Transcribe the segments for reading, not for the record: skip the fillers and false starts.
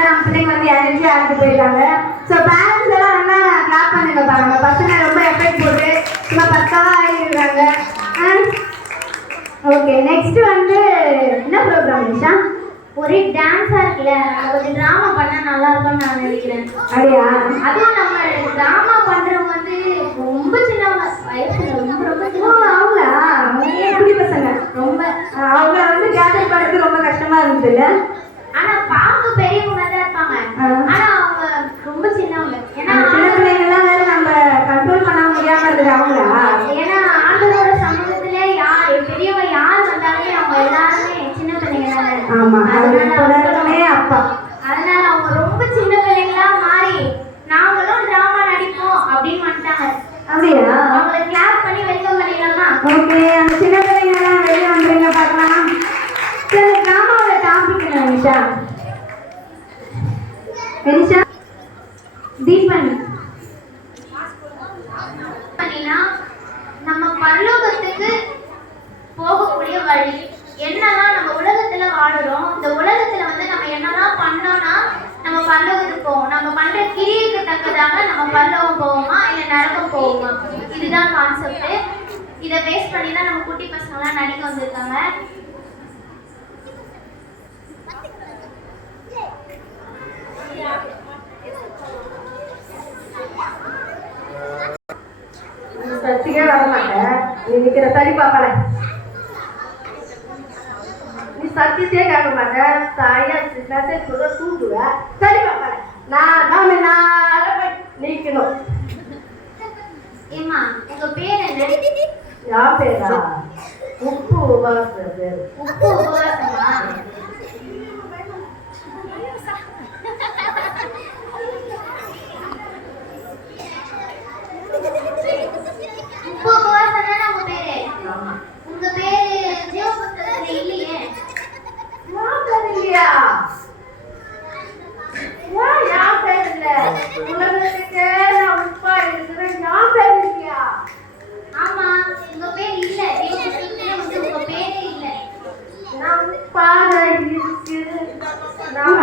ஏன்னா நம்ம பிள்ளைங்க வந்து எனர்ஜி ஆகிட்டு போயிருக்காங்க. ஸோ பேரண்ட்ஸ் எல்லாம் நல்லா கிளாப் பண்ணுங்க பாருங்க. பசங்க ரொம்ப எஃபெக்ட் போட்டு சும்மா பக்காவா ஆகிடுறாங்க. ஓகே, நெக்ஸ்ட் வந்து என்ன ப்ரோக்ராம் நிஷா? ஒரே டான்ஸா இருக்குல்ல, கொஞ்சம் டிராமா பண்ணா நல்லா இருக்கும்னு நான் நினைக்கிறேன். அப்படியா? அதுவும் நம்ம டிராமா பண்றவங்க வந்து ரொம்ப சின்னவங்க, வயசுல ரொம்ப ரொம்ப சின்னவங்க. அவங்களா? எப்படி பசங்க? ரொம்ப அவங்க வந்து கேதர் பண்ணுறது ரொம்ப கஷ்டமா இருந்தது இல்ல? ஆனா பார்க்க பெரியவங்க தான் இருப்பாங்க, ஆனா அவங்க ரொம்ப சின்னவங்க. ஏன்னா சின்ன பிள்ளைங்கெல்லாம் வேற நம்ம கண்ட்ரோல் பண்ண முடியாம இருக்குது. அவங்களா? ஏன்னா ஆண்டவரோட சமூகத்திலே யார் பெரியவங்க யார் வந்தாலுமே அவங்க எல்லாருமே சின்ன பிள்ளைங்க தானே. ஆமா, அதனால அப்பா அதனால அவங்க ரொம்ப சின்ன பிள்ளைங்களா மாறி நாங்களும் டிராமா நடிப்போம் அப்படின்னு வந்துட்டாங்க. அப்படியா? அவங்களை கிளாப் பண்ணி வெல்கம் பண்ணிடலாமா? ஓகே, அந்த சின்ன பிள்ளைங்க எல்லாம் வெளியே வந்துருங்க பார்க்கலாம். சரி, டிராமாவோட டாபிக் என்ன நிஷா? நிஷா தீபன் நம்ம பரலோகத்துக்கு போகக்கூடிய வழி என்னதான் நம்ம உலகத்துல வாழுறோம். இந்த உலகத்துல வந்து நம்ம என்னதான் பண்ணோம்னா நம்ம பரலோகத்துக்கு போவோம். நம்ம பண்ற கிரியைக்கு தக்கதாக நம்ம பரலோகம் போவோமா இல்ல நரகம் போவோமா? இதுதான் கான்செப்ட். இதை பேஸ் பண்ணி தான் நம்ம குட்டி பசங்களாம் நடிக்க வந்திருக்காங்க. சர்ச்சுக்கே வர மாட்டேன். நீ நிற்கிற சரி பாப்பல, நீ சத்தியத்தையே கேட்க மாட்டேன். தாயா மெசேஜ் சொல்ல தூங்குவ. சரி பாப்பல, நான் போய் நிற்கணும். ஏமா உங்க பேர் என்ன? யார் பேரா? உப்பு உபவாசம் பேரு. உப்பு உபவாசமா? உப்பு உபவாசம் தானே உங்க பேரு? உங்க பேரு ஜீவ புத்தகத்துல இல்லையே. இல்லையா? யார் பேர் இல்ல? உலகத்துக்கு நான் உப்பா இருக்கிறேன். யார் பேர் இல்லையா? ஆமா, உங்க பேர் இல்ல. ஜீவ புத்தகத்துல வந்து உங்க பேரே இல்ல. நான் உப்பாக இருக்கிறேன். நான்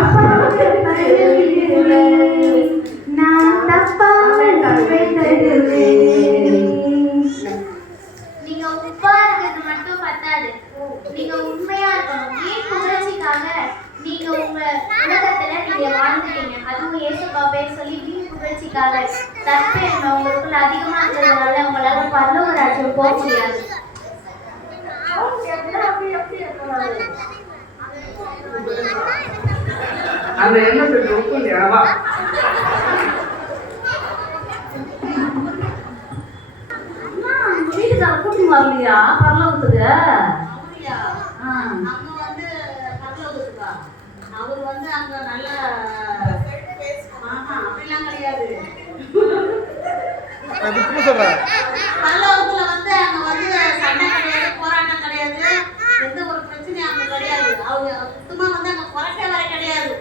தப்பாக நீங்க உப்பா இருக்கிறது மட்டும் பத்தாது, நீங்க உண்மையா இருக்கணும். ஏன் புகழ்ச்சிக்காக நீங்க உங்க உலகத்துல நீங்க வாழ்ந்துட்டீங்க. அதுவும் ஏசப்பா பேர் சொல்லி வீண் புகழ்ச்சிக்காக தற்பெருமை உங்களுக்குள்ள அதிகமா இருக்கிறதுனால உங்களால பரலோக ராஜ்யம் போக முடியாது. அந்த எண்ணத்துக்கு உப்பு இல்லையாவா? வீட்டுக்கார கூட்டி வரலையா பரலோகத்துக்கு? நம்ம வந்து பரலோகத்துக்கா? அவர் வந்து அங்க நல்ல அப்படிலாம் கிடையாது. பரலோகத்துல வந்து அங்க வந்து சண்டை கிடையாது, போராட்டம் கிடையாது, எந்த ஒரு பிரச்சனையும் அங்க கிடையாது. அவங்க சுத்தமா வந்து அங்க குறைக்க வர கிடையாது.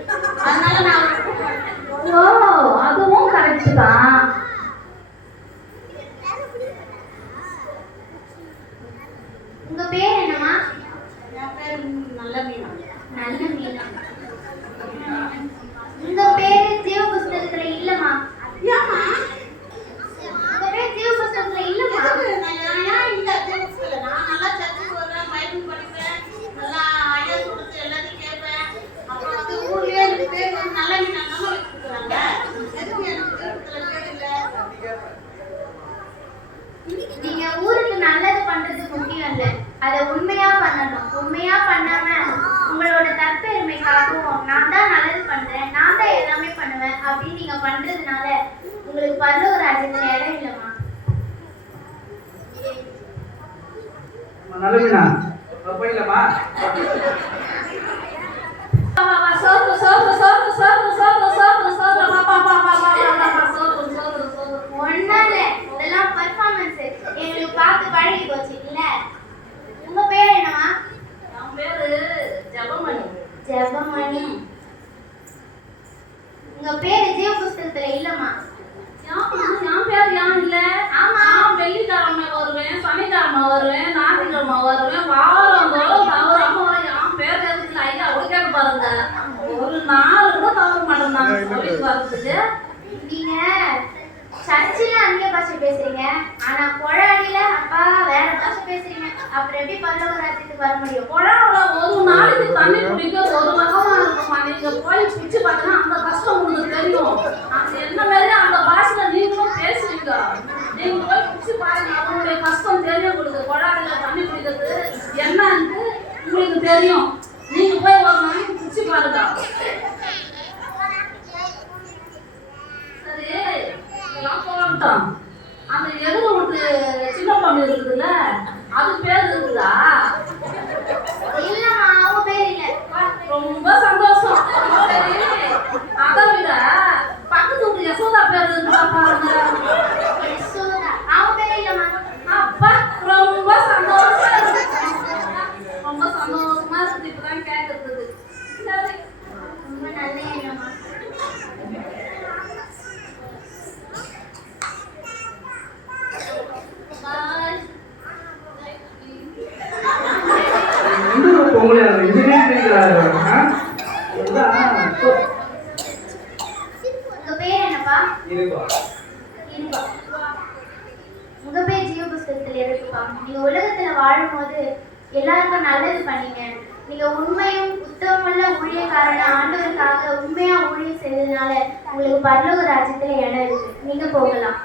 அதனால நான் ஓ, அதுவும் கரெக்ட் தான். உங்க பேர் என்னம்மா? என் பேர் நல்ல மீனா. நல்ல மீனா. உங்க பேரு ஜீவ புஸ்தகத்துல இல்லம்மா. ஏமா உங்க பேர் ஜீவ புஸ்தகத்துல இல்லம்மா. நான் இல்ல தெரிஞ்சுக்கல. நான் நல்லா சர்ச்சுக்கு வருவேன், பைபிள் படிப்பேன், நல்லா ஐயா சொல்றது எல்லாத்தையும் கேட்பேன். அப்புறம் வந்து ஊர்லயே எனக்கு பேர் வந்து நல்ல மீனா தான் வச்சுக்கிறாங்க. எதுவும் எனக்கு தேவத்துல பேர் இல்ல. நீங்க ஊருக்கு நல்லது பண்றது முக்கியம் இல்ல, அதை உண்மையா பண்ணணும். உண்மையா பண்ணாம உங்களோட தற்பெருமைக்காகவும் நான் தான் நல்லது பண்றேன், நான் தான் எல்லாமே பண்ணுவேன் அப்படின்னு நீங்க பண்றதுனால உங்களுக்கு பரலோக ராஜ்யத்துல இடம் இல்லம்மா. நல்ல மீனா போயிடலாமா? ஒன்னால இதெல்லாம் பெர்ஃபார்மன்ஸ் எங்களுக்கு பார்த்து பழகி போச்சு இல்ல. உங்க பேர் என்னமா? என் பேரு ஜெபமணி. ஜெபமணி. உங்க பேரு ஜீவ புஸ்தகத்துல இல்லம்மா. என் பேர் ஏன் இல்ல? ஆமா, வெள்ளிக்கிழமை வருவேன், சனிக்கிழமை வருவேன், ஞாயிற்றுக்கிழமை வருவேன், வாரம் தோறும் தவறாம என் பேர் எதுக்கு ஐயா ஒழிக்காது பாருங்க. ஒரு நாள் கூட கூட தவற மாட்டேன் கோயிலுக்கு வர்றதுக்கு. நீங்க சர்ச்சில் அந்நிய பாஷை பேசுறீங்க, ஆனா கொழாடியில அப்பா வேற பாஷை பேசுறீங்க. அப்புறம் எப்படி பரலோக ராஜ்யத்துக்கு வர முடியும்? குழாவுல ஒரு நாளைக்கு தண்ணி குடிக்க ஒரு வகமா இருக்குமா? நீங்க போய் பிடிச்சு பார்த்தீங்கன்னா அந்த கஷ்டம் உங்களுக்கு தெரியும். அந்த என்ன மாதிரி அந்த பாஷையில நீங்களும் பேசுவீங்க. நீங்க போய் பிடிச்சு பாருங்க, அவங்களுடைய கஷ்டம் தெரியும் உங்களுக்கு. குழாயில தண்ணி குடிக்கிறது என்னன்னு உங்களுக்கு தெரியும். நீங்க போய் ஒரு நாளைக்கு பிடிச்சு பாருங்க. சரி, இதெல்லாம் போகட்டும். அந்த எதிர வீட்டு சின்ன பொண்ணு இருக்குதுல்ல, அது பேர் இருக்குதா? இல்லம்மா, அவங்க பேர் இல்ல. ரொம்ப சந்தோஷம். சரி, அதை விட பக்கத்து வீட்டு யசோதா பேர் இருக்குதா பாருங்க. யசோதா, அவங்க பேர் இல்லம்மா. அப்பா ரொம்ப சந்தோஷமா இருக்கு. ரொம்ப சந்தோஷமா இருக்கு இப்பதான் கேட்கறதுக்கு. சரி, ரொம்ப நல்ல எண்ணம்மா. பாய். உங்களை இன்ஜினியரிங் உங்க பேர் என்னப்பா? இருப்பா. இருப்பா. உங்க பேர் ஜீவ புஸ்தகத்துல இருக்குப்பா. நீங்க உலகத்துல வாழும்போது எல்லாருக்கும் நல்லது பண்ணீங்க. நீங்க உண்மையும் உத்தமமுள்ள ஊழியக்காரன ஆண்டவருக்காக உண்மையா ஊழியம் செய்ததுனால உங்களுக்கு பரலோக ராஜ்யத்துல இடம் இருக்கு. நீங்க போகலாம்.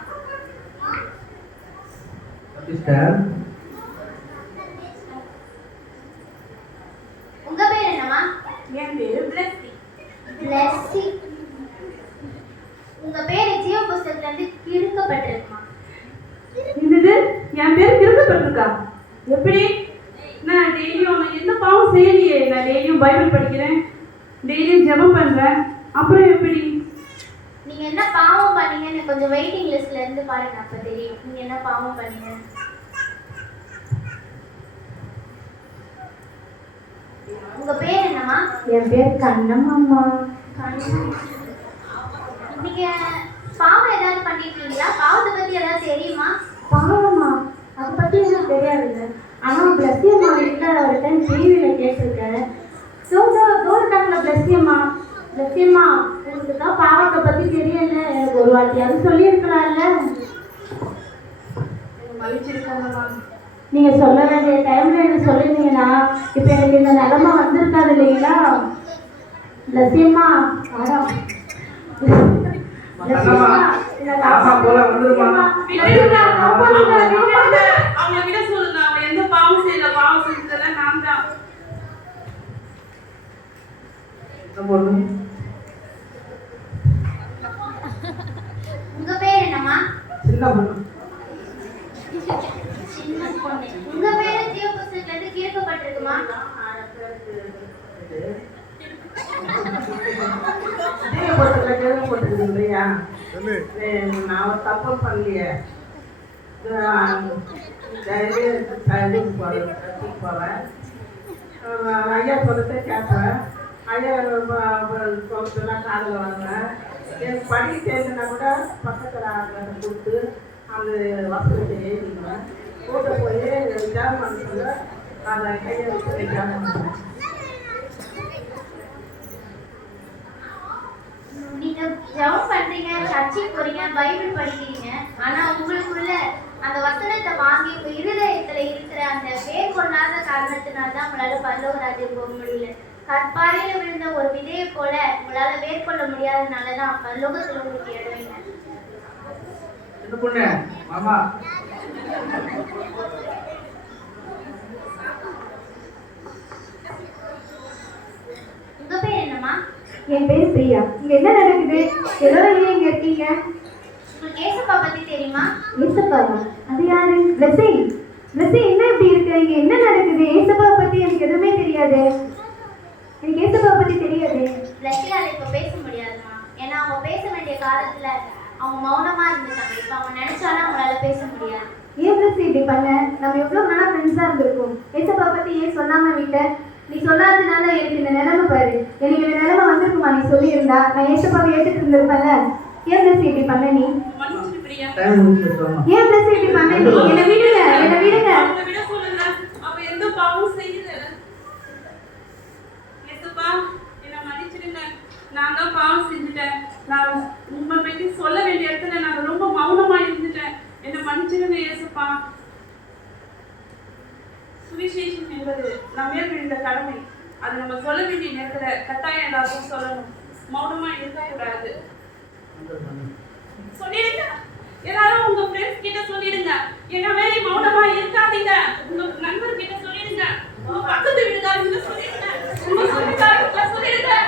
சிஸ்டர், உங்க பேர் என்னம்மா? என் பேரு பிளஸ்ஸி. பிளஸ்ஸி. உங்க பேர் ஜீவ புஸ்தகத்துல இருந்து கிறுக்கப்பட்டிருக்குமா? என்னது? என் பேர் கிறுக்கப்பட்டிருக்கா? எப்படி? நான் டெய்லியும் எந்த பாவம் செய்யலையே. நான் டெய்லியும் பைபிள் படிக்கிறேன், டெய்லியும் ஜெபம் பண்றேன். அப்புறம் எப்படி? நீங்க என்ன பாவம் பண்ணீங்கன்னு கொஞ்சம் வெயிட்டிங் லிஸ்ட்ல இருந்து பாருங்க, அப்ப தெரியும் நீங்க என்ன பாவம் பண்ணீங்க. உங்க பேர் என்னம்மா? என் பேர் கண்ணம்மா. நீங்க பாவம் ஏதாவது பண்ணிருக்கீங்களா? பாவத்தை பத்தி ஏதாவது தெரியுமா? பாவமா? அதை பற்றி எனக்கு தெரியாதுங்க. ஆனால் பிளஸ்ஸியம்மா வீட்டில் ஒரு டைம் டிவியில் கேட்டிருக்கேன். தோறுட்டாங்களா பிளஸ்ஸியம்மா? பிளஸ்ஸியம்மா, உங்களுக்கு தான் பாவத்தை பற்றி தெரியல, எனக்கு ஒரு வாட்டியாவது சொல்லியிருக்கலாம்ல. மன்னிச்சிருக்காங்கம்மா. நீங்கள் சொல்ல வேண்டிய டைமில் எனக்கு சொல்லியிருந்தீங்கன்னா இப்போ எனக்கு இந்த நிலமை வந்திருக்காது இல்லைங்களா? பிளஸ்ஸியம்மா, ஆடாம் அவங்க கிட்ட சொல்லுங்க, அவங்க எந்த பாவம் செய்யல. பாவம் செஞ்சதுல நான் தான். உங்க பேர் என்னம்மா? சின்ன பொண்ணு. சின்ன பொண்ணு. உங்க பேரு ஜீவ புஸ்தகத்துல இருந்து கிறுக்கப்பட்டிருக்குமா? இல்லையா? நான் ஒரு தப்பு பண்ணலையே. போவேன், ஐயா சொல்லிட்டு கேட்பேன். ஐயா சொல்றதெல்லாம் காதில் வாங்குவேன். எனக்கு படிக்க தெரிஞ்சுன்னா கூட பக்கத்தில் ஆளுங்களை கொடுத்து அந்த வசதியை எழுதிக்குவேன். கூட்ட போய் ஜாமான் சொல்ல அதை கையை வச்சு ஜாமான் பண்ணுவேன். நீங்க ஜெபம் பண்றீங்க, சர்ச்சுக்கு போறீங்க, பைபிள் படிக்கிறீங்க, ஆனா உங்களுக்குள்ள அந்த வசனத்தை வாங்கி உங்க இருதயத்துல இருக்கிற அந்த வேர் கொள்ளாத காரணத்தினால தான் உங்களால பரலோக ராஜ்யம் போக முடியல. கற்பாறையில விழுந்த ஒரு விதையை போல உங்களால வேர் கொள்ள முடியாதனாலதான் பரலோகத்துல உங்களுக்கு இடம் இல்லை. என்ன பொண்ணு மாமா? உங்க பேர் என்னம்மா? என் பேர் பிரியா. இங்கே என்ன நடக்குது? எல்லோரும் ஏன் இங்கே இருக்கீங்க? உங்களுக்கு ஏசப்பா பத்தி தெரியுமா? ஏசப்பாவா? அது யாரு? பிளஸ்ஸிங். பிளஸ்ஸிங், என்ன இப்படி இருக்கு? இங்கே என்ன நடக்குது? ஏசப்பா பற்றி எனக்கு எதுவுமே தெரியாது. எனக்கு ஏசப்பா பற்றி தெரியாது. பிளஸ்ஸியால இப்ப பேச முடியாதுமா. ஏன்னா அவங்க பேச வேண்டிய காலத்துல அவங்க மௌனமா இருந்துட்டாங்க. இப்ப அவங்க நினைச்சாலும் அவங்களால பேச முடியாது. ஏன் பிளஸ்ஸி இப்படி பண்ண? நம்ம எவ்வளோ நாளாக ஃப்ரெண்ட்ஸாக இருந்திருக்கோம். ஏசப்பா பற்றி ஏன் சொல்லாமல் விட்ட? நீ சொல்லாததுனால எனக்கு இந்த நிலைமை பாரு. எனக்கு இந்த நிலைமை வந்திருக்குமா? நீ சொல்லியிருந்தா நான் ஏசப்பாவை ஏற்றுட்டு இருந்திருப்பேன்ல. ஏன் பிளஸ்ஸி இப்படி பண்ண? நீ மன்னிச்சிரு பிரியா. ஏன் பிளஸ்ஸி இப்படி பண்ண? நீ என்னை விடுங்க, என்னை விடுங்க. அவங்கள விட சொல்லுங்க, அவ எந்த பாவம் செய்யல. ஏசப்பா, என்னை மன்னிச்சிடுங்க. நான் தான் பாவம் செஞ்சுட்டேன். நான் உங்களை பற்றி சொல்ல வேண்டிய இடத்துல நான் ரொம்ப மௌனமா இருந்துட்டேன். என்னை மன்னிச்சிருங்க இயேசுப்பா. சுவிசேஷம் என்பது நம்ம விழுந்த கடமை. அது நம்ம சொல்ல வேண்டிய நேரத்துல கட்டாயம் எல்லாருக்கும் சொல்லணும். மௌனமா இருக்கக்கூடாது. சொல்லிடுங்க, எல்லாரும் உங்க ஃப்ரெண்ட்ஸ் கிட்ட சொல்லிடுங்க. என்ன மாதிரி மௌனமா இருக்காதீங்க. உங்க நண்பர் கிட்ட சொல்லிடுங்க. உங்க பக்கத்து வீட்டுக்காரங்க சொல்லிடுங்க. உங்க சொந்தக்காரங்க சொல்லிடுங்க.